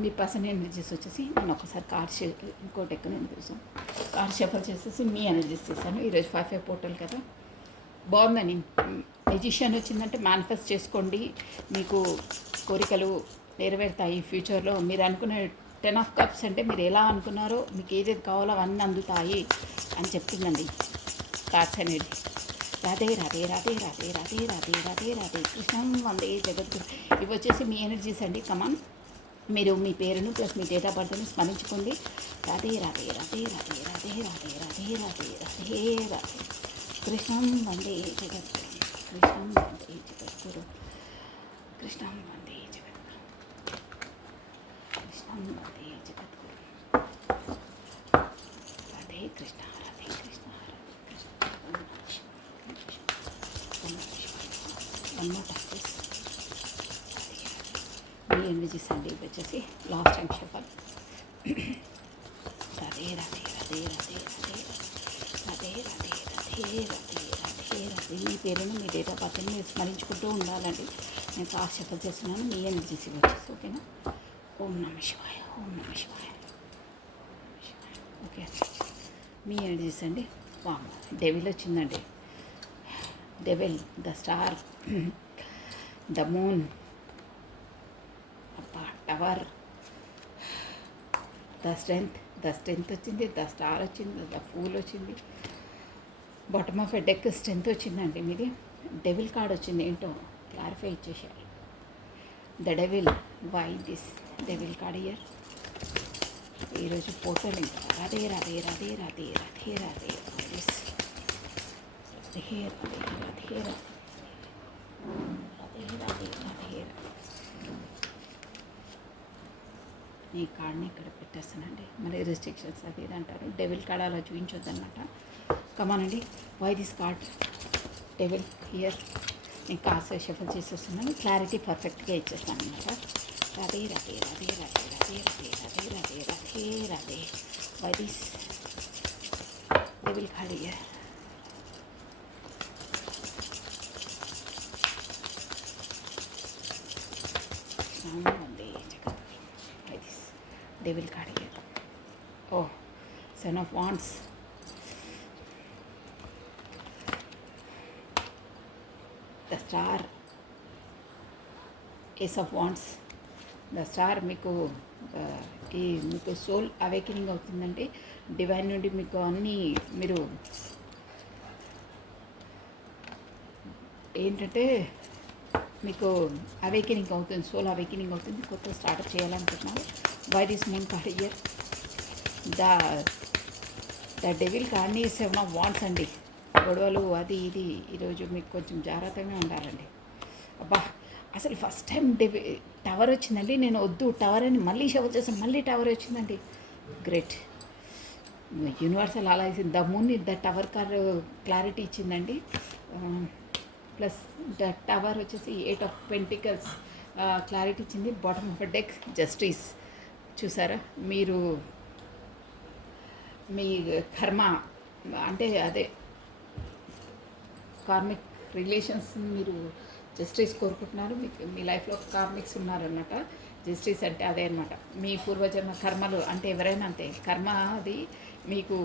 మీ పర్సన్ ఎనర్జీస్ వచ్చేసి. నేను ఒకసారి ఇంకోటి ఎక్కడ చూసాం కార్ షఫల్ చేసేసి మీ ఎనర్జీస్ చేశాను. ఈరోజు 5/5 పోర్టల్ కదా, బాగుందని. మెజిషియన్ వచ్చిందంటే మేనిఫెస్ట్ చేసుకోండి, మీకు కోరికలు నెరవేరుతాయి ఫ్యూచర్లో. మీరు అనుకునే 10 ఆఫ్ కప్స్ అంటే మీరు ఎలా అనుకున్నారో మీకు ఏదేది కావాలో అవన్నీ అందుతాయి అని చెప్తుందండి కార్డ్స్ అనేది. రాధే రాధే రాధే రాధే రాధే రాధే రాధే రాధే కృష్ణం వందే జగద్గురు. ఇవి వచ్చేసి మీ ఎనర్జీస్ అండి. కమాన్ మీరు మీ పేరును ప్లస్ మీ డేట్ ఆఫ్ బర్త్ని స్మరించుకోండి. రాధే రాధే రాధే రాధే రాధే రాధే రాధే రాధే రాధే రాధే. కృష్ణం వందే జగద్గురు, కృష్ణం వందే జగద్గురు, కృష్ణం వందే జగద్గురు, కృష్ణం వందే జగద్గురు. Radhe Krishna Radhe Krishna Radhe Krishna. One more practice. మీ ఎనర్జీస్ అండి ఇవి వచ్చేసి last time shuffle. Radhe Radhe Radhe Radhe Radhe Radhe Radhe Radhe Radhe Radhe Radhe. మీ పేరును మీ డేట్ ఆఫ్ బర్త్ని మీరు స్మరించుకుంటూ ఉండాలండి. నేను ఫాస్ట్ షఫల్ చేస్తున్నాను. మీ ఎనర్జీస్ ఇవి వచ్చేసి ఓకేనా. ఓం నమ శివాయ, ఓం నమ శివాయ. ఓకే, మీ ఎనర్జీస్ అండి. డెవిల్ వచ్చిందండి. Devil, the star, the moon, tower, the strength వచ్చింది, ద స్టార్ వచ్చింది, ద ఫూల్ వచ్చింది, bottom of a deck strength వచ్చిందండి. మీది డెవిల్ కార్డ్ వచ్చింది. ఏంటో క్లారిఫై ఇచ్చేసారు. The devil, why this devil card year. ఈరోజు ఫోటోలు ఇంకా రాధే రాధే రాధే రాధే రాధే రాధే దిస్ రాధే రాధే రాధే రాధే రాధే రాధే. ఈ కార్డ్ని ఇక్కడ పెట్టేస్తానండి. మళ్ళీ రిస్ట్రిక్షన్స్ అది ఇది అంటారు. డెవిల్ కార్డ్ అలా చూపించొద్దు అనమాట. కమానండి, why this card devil here. నేను కాస్త షఫల్ చేసేస్తున్నాను. క్లారిటీ పర్ఫెక్ట్గా ఇచ్చేస్తాను అనమాట. Radhe Radhe Radhe Radhe Radhe Radhe Radhe Radhe Radhe Radhe. Why this devil card here. Devil card here. Oh, Son of Wands. The Star. Ace of Wands. The Star మీకు మీకు సోల్ అవేకనింగ్ అవుతుందండి. డివైన్ నుండి మీకు అన్నీ మీరు ఏంటంటే మీకు అవేకనింగ్ అవుతుంది, సోల్ అవేకనింగ్ అవుతుంది. కొత్త స్టార్ట్అప్ చేయాలనుకుంటున్నారు. Why this moon card year. The devil కార్డ్ని 7 of Wands అండి. గొడవలు అది ఇది. ఈరోజు మీకు కొంచెం జాగ్రత్తగా ఉండాలండి. అబ్బా, అసలు ఫస్ట్ టైం టవర్ వచ్చిందండి. నేను వద్దు టవర్ అని మళ్ళీ షవర్ చేసాను, మళ్ళీ టవర్ వచ్చిందండి. గ్రేట్. యూనివర్సల్ అలా ఇచ్చింది. The moon the tower card clarity ఇచ్చిందండి. ప్లస్ ద టవర్ వచ్చేసి 8 of Pentacles క్లారిటీ ఇచ్చింది. Bottom of a deck justice. చూసారా, మీరు మీ కర్మ అంటే అదే కార్మిక్ రిలేషన్స్ మీరు జస్టిస్ కోరుకుంటున్నారు. మీకు మీ లైఫ్లో కార్మిక్స్ ఉన్నారన్నమాట. జస్టిస్ అంటే అదే అనమాట. మీ పూర్వజన్మ కర్మలు అంటే ఎవరైనా అంతే, కర్మ అది మీకు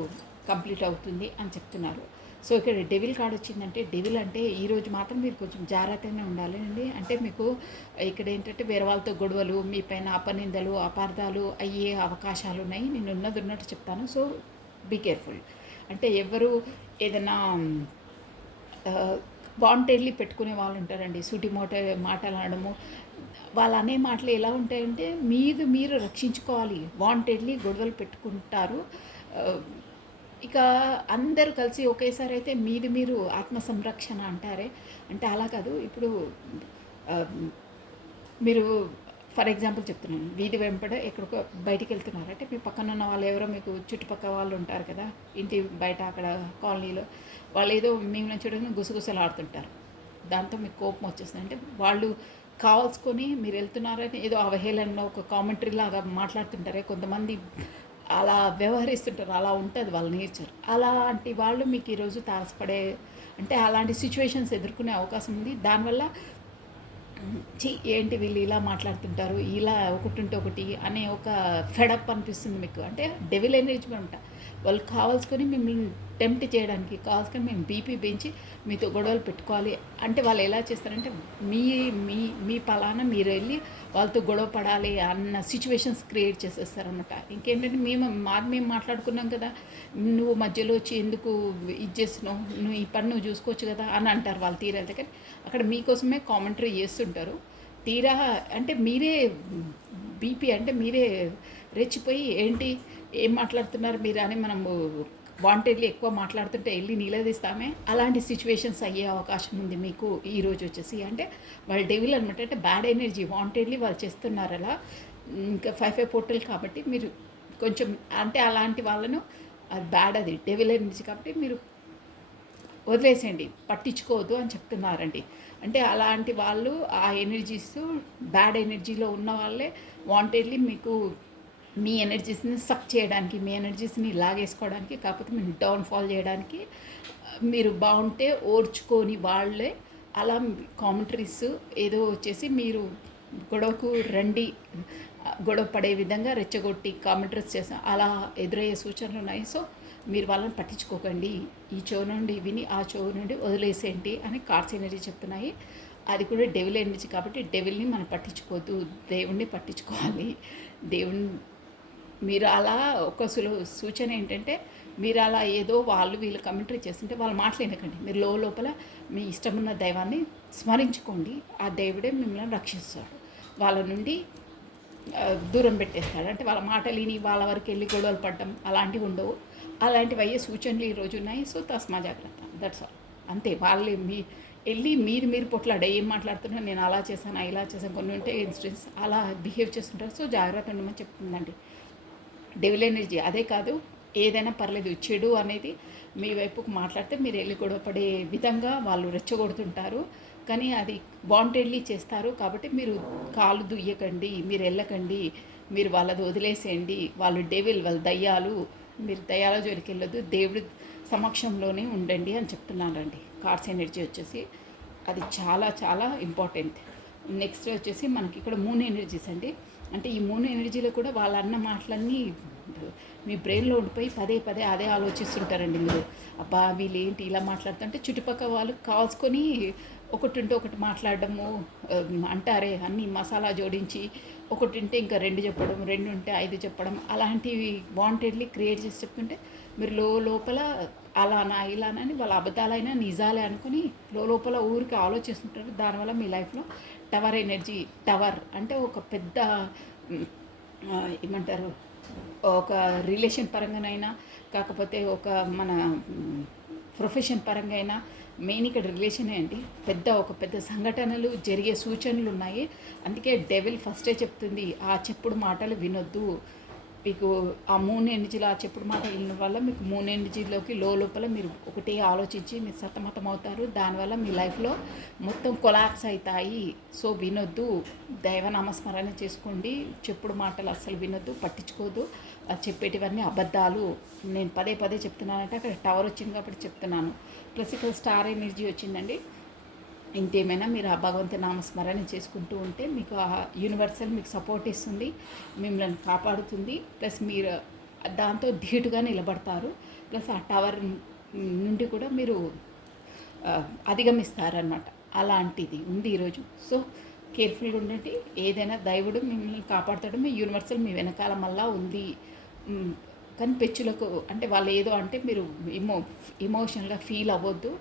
కంప్లీట్ అవుతుంది అని చెప్తున్నారు. సో ఇక్కడ డెవిల్ కార్డ్ వచ్చిందంటే, డెవిల్ అంటే ఈరోజు మాత్రం మీరు కొంచెం జాగ్రత్తగానే ఉండాలి అండి. అంటే మీకు ఇక్కడ ఏంటంటే వేరే వాళ్ళతో గొడవలు, మీ పైన అపనిందలు, అపార్థాలు అయ్యే అవకాశాలు ఉన్నాయి. నేను ఉన్నట్టు చెప్తాను. So be careful. అంటే ఎవరు ఏదైనా వాంటెడ్లీ పెట్టుకునే వాళ్ళు ఉంటారండి. మాటలు అనడము, వాళ్ళు అనే మాటలు ఎలా ఉంటాయంటే మీరు రక్షించుకోవాలి. వాంటెడ్లీ గొడవలు పెట్టుకుంటారు. ఇక అందరూ కలిసి ఒకేసారి అయితే మీరు ఆత్మ సంరక్షణ అంటారే, అంటే అలా కాదు. ఇప్పుడు మీరు ఫర్ ఎగ్జాంపుల్ చెప్తున్నాను, వీధి వెంపడ ఎక్కడికో బయటికి వెళ్తున్నారు అంటే మీ పక్కన ఉన్న వాళ్ళు ఎవరో మీకు చుట్టుపక్కల వాళ్ళు ఉంటారు కదా, ఇంటి బయట అక్కడ కాలనీలో, వాళ్ళు ఏదో మేము చూడగానే గుసగుసలు ఆడుతుంటారు. దాంతో మీకు కోపం వచ్చేస్తుంది. అంటే వాళ్ళు కావాల్సుకొని మీరు వెళ్తున్నారని ఏదో అవహేళనలో ఒక కామెంటరీ లాగా మాట్లాడుతుంటారే కొంతమంది, అలా వ్యవహరిస్తుంటారు. అలా ఉంటుంది వాళ్ళ నేచర్. అలాంటి వాళ్ళు మీకు ఈరోజు తారసపడే అంటే అలాంటి సిచ్యువేషన్స్ ఎదుర్కొనే అవకాశం ఉంది. దానివల్ల ఏంటి వీళ్ళు ఇలా మాట్లాడుతుంటారు, ఇలా ఒకటి ఉంటే ఒకటి అనే ఒక ఫెడప్ అనిపిస్తుంది మీకు. అంటే డెవిల్ ఎనర్జీ అంట. వాళ్ళు కావాల్సుకొని మిమ్మల్ని టెంప్ట్ చేయడానికి కావాల్సుకొని మేము బీపీ పెంచి మీతో గొడవలు పెట్టుకోవాలి అంటే వాళ్ళు ఎలా చేస్తారంటే మీ మీ మీ పలానా మీరు వెళ్ళి వాళ్ళతో గొడవ పడాలి అన్న సిచ్యువేషన్స్ క్రియేట్ చేసేస్తారనమాట. ఇంకేంటంటే మేము మాట్లాడుకున్నాం కదా, నువ్వు మధ్యలో వచ్చి ఎందుకు ఇది చేస్తున్నావు, నువ్వు ఈ పని నువ్వు చూసుకోవచ్చు కదా అని అంటారు వాళ్ళు తీరైతే. కానీ అక్కడ మీకోసమే కామెంటరీ చేస్తుంటారు. తీరా అంటే మీరే బీపీ అంటే మీరే రెచ్చిపోయి ఏంటి ఏం మాట్లాడుతున్నారు మీరు అని మనము వాంటెడ్లీ ఎక్కువ మాట్లాడుతుంటే వెళ్ళి నిలదీస్తామే అలాంటి సిచ్యువేషన్స్ అయ్యే అవకాశం ఉంది మీకు ఈరోజు వచ్చేసి అంటే వాళ్ళు డెవిల్ అనమాట అంటే బ్యాడ్ ఎనర్జీ వాంటెడ్లీ వాళ్ళు చేస్తున్నారు అలా ఇంకా 5/5 పోర్టల్ కాబట్టి మీరు కొంచెం అంటే అలాంటి వాళ్ళను అది బ్యాడ్ అది డెవిల్ ఎనర్జీ కాబట్టి మీరు వదిలేసేయండి పట్టించుకోవద్దు అని చెప్తున్నారండి అంటే అలాంటి వాళ్ళు ఆ ఎనర్జీస్ బ్యాడ్ ఎనర్జీలో ఉన్న వాళ్ళే వాంటెడ్లీ మీకు మీ ఎనర్జీస్ని సక్ చేయడానికి మీ ఎనర్జీస్ని లాగేసుకోవడానికి కాకపోతే మీరు డౌన్ఫాల్ చేయడానికి మీరు బాగుంటే ఓర్చుకొని వాళ్ళే అలా కామెంటరీస్ ఏదో వచ్చేసి మీరు గొడవకు రండి గొడవ పడే విధంగా రెచ్చగొట్టి కామెంటరీస్ చేసాం అలా ఎదురయ్యే సూచనలు ఉన్నాయి సో మీరు వాళ్ళని పట్టించుకోకండి ఈ చెవు నుండి విని ఆ చెవు నుండి వదిలేసేయండి అని కార్డ్స్ ఎనర్జీ చెప్తున్నాయి అది కూడా డెవిల్ ఎనర్జీ కాబట్టి డెవిల్ని మనం పట్టించుకోవద్దు దేవుణ్ణి పట్టించుకోవాలి దేవుని మీరు అలా ఒక సూచన ఏంటంటే మీరు అలా ఏదో వాళ్ళు వీళ్ళు కమెంటరీ చేస్తుంటే వాళ్ళు మాట్లాడకండి మీరు లోపల మీ ఇష్టమున్న దైవాన్ని స్మరించుకోండి ఆ దేవుడే మిమ్మల్ని రక్షిస్తాడు వాళ్ళ నుండి దూరం పెట్టేస్తాడు అంటే వాళ్ళ మాటలు విని వాళ్ళ వరకు వెళ్ళి గొడవలు పడడం అలాంటివి ఉండవు అలాంటివి అయ్యే సూచనలు ఈరోజు ఉన్నాయి సో తస్మా జాగ్రత్త దట్స్ ఆల్ అంతే వాళ్ళే వెళ్ళి మీరు పొట్లాడే ఏం మాట్లాడుతున్నా నేను అలా చేశాను ఇలా చేశాను కొన్ని ఉంటే ఇన్సిడెంట్స్ అలా బిహేవ్ చేస్తుంటారు సో జాగ్రత్త ఉండమని చెప్తుందండి డెవిల్ ఎనర్జీ అదే కాదు ఏదైనా పర్లేదు చెడు అనేది మీ వైపుకు మాట్లాడితే మీరు వెళ్ళి గొడవపడే విధంగా వాళ్ళు రెచ్చగొడుతుంటారు కానీ అది వాంటెడ్లీ చేస్తారు కాబట్టి మీరు కాలు దుయ్యకండి మీరు వెళ్ళకండి మీరు వాళ్ళది వదిలేసేయండి వాళ్ళు డెవిల్ వాళ్ళ దయ్యాలు మీరు దయ్యాల జోలికి వెళ్ళొద్దు దేవుడి సమక్షంలోనే ఉండండి అని చెప్తున్నానండి కార్డ్స్ ఎనర్జీ వచ్చేసి అది చాలా చాలా ఇంపార్టెంట్ నెక్స్ట్ వచ్చేసి మనకి ఇక్కడ మూన్ ఎనర్జీస్ అండి అంటే ఈ మూన్ ఎనర్జీలో కూడా వాళ్ళ అన్న మాటలన్నీ మీ బ్రెయిన్లో ఉండిపోయి పదే అదే ఆలోచిస్తుంటారండి మీరు అబ్బా వీళ్ళు ఏంటి ఇలా మాట్లాడుతుంటే చుట్టుపక్కల వాళ్ళు కాల్చుకొని ఒకటి ఉంటే ఒకటి మాట్లాడడము అంటారే అన్నీ మసాలా జోడించి ఒకటి ఉంటే ఇంకా 2 చెప్పడం 2 ఉంటే 5 చెప్పడం అలాంటివి వాంటెడ్లీ క్రియేట్ చేసి చెప్తుంటే మీరు లోపల అలానా ఇలానా అని వాళ్ళ అబద్ధాలైనా నిజాలే అనుకుని లోపల ఊరికి ఆలోచిస్తుంటారు దానివల్ల మీ లైఫ్లో టవర్ ఎనర్జీ టవర్ అంటే ఒక పెద్ద ఏమంటారు ఒక రిలేషన్ పరంగానైనా కాకపోతే ఒక మన ప్రొఫెషన్ పరంగా అయినా మెయిన్ ఇక్కడ రిలేషనే అండి ఒక పెద్ద సంఘటనలు జరిగే సూచనలు ఉన్నాయి అందుకే డెవిల్ ఫస్టే చెప్తుంది ఆ చెప్పుడు మాటలు వినొద్దు మీకు ఆ మూన్ ఎనర్జీలో ఆ చెప్పుడు మాట వినడం వల్ల మీకు మూన్ ఎనర్జీలోకి లోపల మీరు ఒకటే ఆలోచించి మీరు సతమతం అవుతారు దానివల్ల మీ లైఫ్లో మొత్తం కొలాప్స్ అవుతాయి సో వినొద్దు దైవనామస్మరణ చేసుకోండి చెప్పుడు మాటలు అస్సలు వినొద్దు పట్టించుకోవద్దు చెప్పేటివన్నీ అబద్ధాలు నేను పదే చెప్తున్నానంటే అక్కడ టవర్ వచ్చింది కాబట్టి చెప్తున్నాను ప్లస్ ఇక్కడ స్టార్ ఎనర్జీ వచ్చిందండి ఇంకేమైనా మీరు ఆ భగవంతు నామస్మరణ చేసుకుంటూ ఉంటే మీకు ఆ యూనివర్సల్ మీకు సపోర్ట్ ఇస్తుంది మిమ్మల్ని కాపాడుతుంది ప్లస్ మీరు దాంతో ధీటుగా నిలబడతారు ప్లస్ ఆ టవర్ నుండి కూడా మీరు అధిగమిస్తారనమాట అలాంటిది ఉంది ఈరోజు సో కేర్ఫుల్గా ఉండండి ఏదైనా దైవుడు మిమ్మల్ని కాపాడుతాడు మీ యూనివర్సల్ మీ వెనకాల మళ్ళా ఉంది కానీ పెచ్చులకు అంటే వాళ్ళు ఏదో అంటే మీరు ఇమోషనల్గా ఫీల్ అవ్వద్దు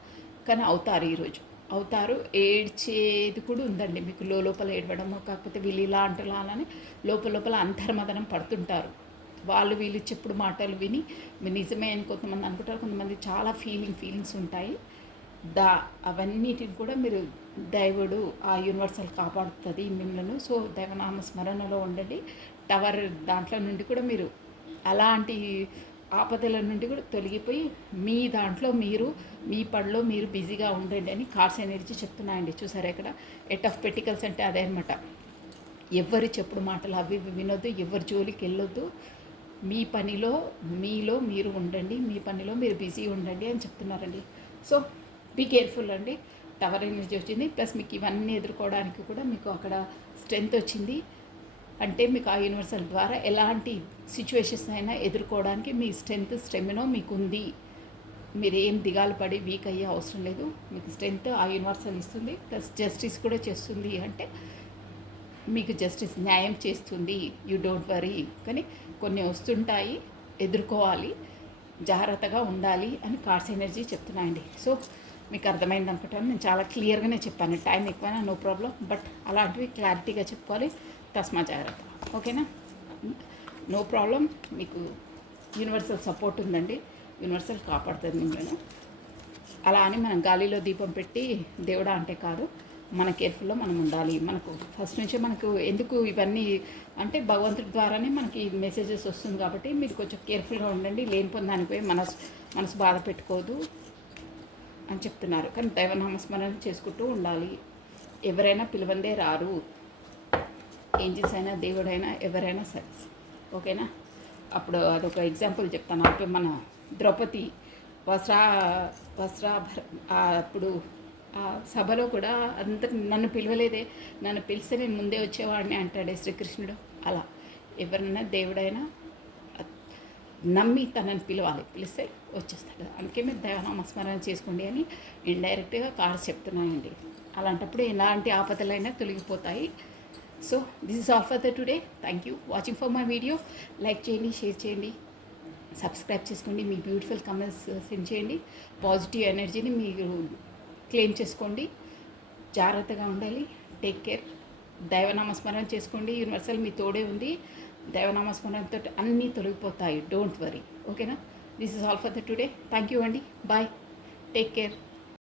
కానీ అవుతారు ఈరోజు అవుతారు ఏడ్చేది కూడా ఉందండి మీకు లోపల ఏడవడము కాకపోతే వీళ్ళు ఇలా అంటలా అని లోపల అంతర్మదనం పడుతుంటారు వాళ్ళు వీళ్ళు చెప్పుడు మాటలు విని మీరు నిజమే అని కొంతమంది అనుకుంటారు కొంతమంది చాలా ఫీలింగ్స్ ఉంటాయి అవన్నిటిని కూడా మీరు దైవుడు ఆ యూనివర్సల్ కాపాడుతుంది మిమ్మల్ని సో దైవనామ స్మరణలో ఉండండి టవర్ దాంట్లో నుండి కూడా మీరు అలాంటి ఆపదల నుండి కూడా తొలగిపోయి మీ దాంట్లో మీరు మీ పనిలో మీరు బిజీగా ఉండండి అని కార్డ్స్ ఎనర్జీ చెప్తున్నాయండి చూసారా ఇక్కడ 8 ఆఫ్ పెటికల్స్ అంటే అదే అనమాట ఎవరి చెప్పుడు మాటలు అవి వినొద్దు ఎవరి జోలికి వెళ్ళొద్దు మీ పనిలో మీలో మీరు ఉండండి మీ పనిలో మీరు బిజీ ఉండండి అని చెప్తున్నారండి సో బీ కేర్ఫుల్ అండి టవర్ ఎనర్జీ వచ్చింది ప్లస్ మీకు ఇవన్నీ ఎదుర్కోవడానికి కూడా మీకు అక్కడ స్ట్రెంగ్త్ వచ్చింది అంటే మీకు ఆ యూనివర్సల్ ద్వారా ఎలాంటి సిచ్యువేషన్స్ అయినా ఎదుర్కోవడానికి మీ స్టెమినో మీకు ఉంది మీరు ఏం దిగాలు పడి వీక్ అయ్యే అవసరం లేదు మీకు స్ట్రెంగ్త్ ఆ యూనివర్సల్ ఇస్తుంది ప్లస్ జస్టిస్ కూడా చేస్తుంది అంటే మీకు జస్టిస్ న్యాయం చేస్తుంది యూ డోంట్ వరీ కానీ కొన్ని వస్తుంటాయి ఎదుర్కోవాలి జాగ్రత్తగా ఉండాలి అని కార్డ్స్ ఎనర్జీ చెప్తున్నాయండి సో మీకు అర్థమైంది అనుకుంటాను. నేను చాలా క్లియర్గానే చెప్పాను, టైం ఎక్కువైనా నో ప్రాబ్లం, బట్ అలాంటివి క్లారిటీగా చెప్పుకోవాలి. తస్మా జాగ్రత్త. ఓకేనా? No problem. మీకు యూనివర్సల్ సపోర్ట్ ఉందండి. యూనివర్సల్ కాపాడుతుంది మిమ్మల్ని. అలా అని మనం గాలిలో దీపం పెట్టి దేవుడా అంటే కాదు, మన కేర్ఫుల్లో మనం ఉండాలి. మనకు ఫస్ట్ నుంచే మనకు ఎందుకు ఇవన్నీ అంటే భగవంతుడి ద్వారానే మనకి మెసేజెస్ వస్తుంది కాబట్టి మీరు కొంచెం కేర్ఫుల్గా ఉండండి. లేనిపోయిన దానిపై మనసు బాధ పెట్టుకోదు అని చెప్తున్నారు. కానీ దైవనామస్మరణ చేసుకుంటూ ఉండాలి. ఎవరైనా పిలవందే రారు. ఏంజిల్స్ అయినా దేవుడైనా ఎవరైనా సరే. ఓకేనా? అప్పుడు అదొక ఎగ్జాంపుల్ చెప్తాను. అంటే మన ద్రౌపది వస్త్రాభర అప్పుడు ఆ సభలో కూడా అందరు నన్ను పిలవలేదే, నన్ను పిలిస్తే నేను ముందే వచ్చేవాడిని అంటాడే శ్రీకృష్ణుడు. అలా ఎవరైనా దేవుడైనా నమ్మి తనని పిలవాలి, పిలిస్తే వచ్చేస్తాడు. అందుకే మీరు దైవనామస్మరణ చేసుకోండి అని ఇండైరెక్ట్గా కార్డ్స్ చెప్తున్నాయండి. అలాంటప్పుడు ఎలాంటి ఆపదలైనా తొలగిపోతాయి. So this is all for the today. Thank you watching for my video. Like చేయండి, షేర్ చేయండి, సబ్స్క్రైబ్ చేసుకోండి, మీ బ్యూటిఫుల్ కమెంట్స్ సెండ్ చేయండి. పాజిటివ్ ఎనర్జీని మీరు క్లెయిమ్ చేసుకోండి. జాగ్రత్తగా ఉండాలి. Take care. దైవనామస్మరణ చేసుకోండి. యూనివర్సల్ మీ తోడే ఉంది. దైవనామస్మరణతో అన్నీ తొలగిపోతాయి. Don't worry. ఓకేనా? This is all for the today. Thank you అండి. బాయ్. Take care.